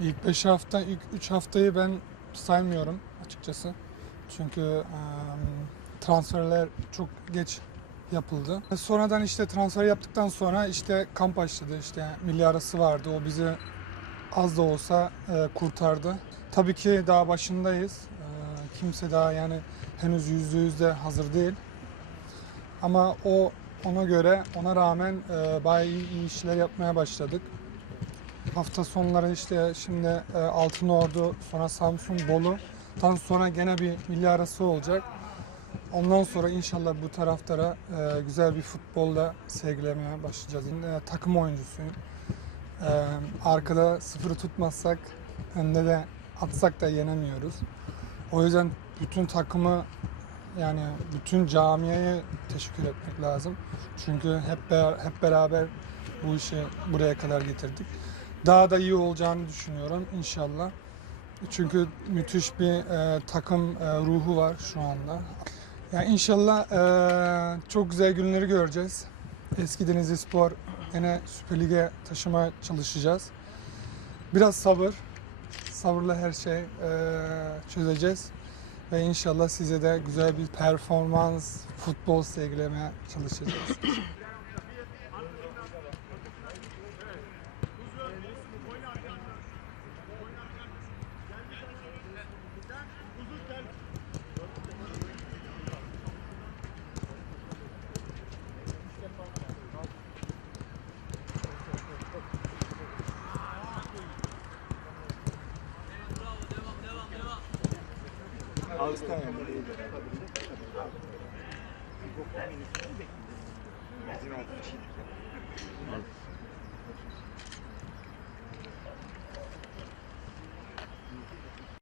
İlk 5 hafta, ilk 3 haftayı ben saymıyorum açıkçası. Çünkü em, transferler çok geç yapıldı. Sonradan işte transfer yaptıktan sonra işte kamp başladı. İşte milli arası vardı. O bizi az da olsa e, kurtardı. Tabii ki daha başındayız. E, kimse daha yani henüz yüzde yüzde hazır değil. Ama o ona göre ona rağmen e, bayağı iyi, iyi işler yapmaya başladık. Hafta sonları işte şimdi e, Altınordu, sonra Samsun, Bolu'dan sonra gene bir milli arası olacak. Ondan sonra inşallah bu taraftara e, güzel bir futbolla sergilemeye başlayacağız. E, takım oyuncusuyum. E, arkada sıfırı tutmazsak önde de atsak da yenemiyoruz. O yüzden bütün takımı yani bütün camiye teşekkür etmek lazım. Çünkü hep hep beraber bu işi buraya kadar getirdik. Daha da iyi olacağını düşünüyorum inşallah. Çünkü müthiş bir e, takım e, ruhu var şu anda. Ya inşallah e, çok güzel günleri göreceğiz. Eski Denizli Spor yine Süper Lig'e taşımaya çalışacağız. Biraz sabır. Sabırla her şey e, çözeceğiz. Ve inşallah size de güzel bir performans, futbol sergilemeye çalışacağız. Thank you.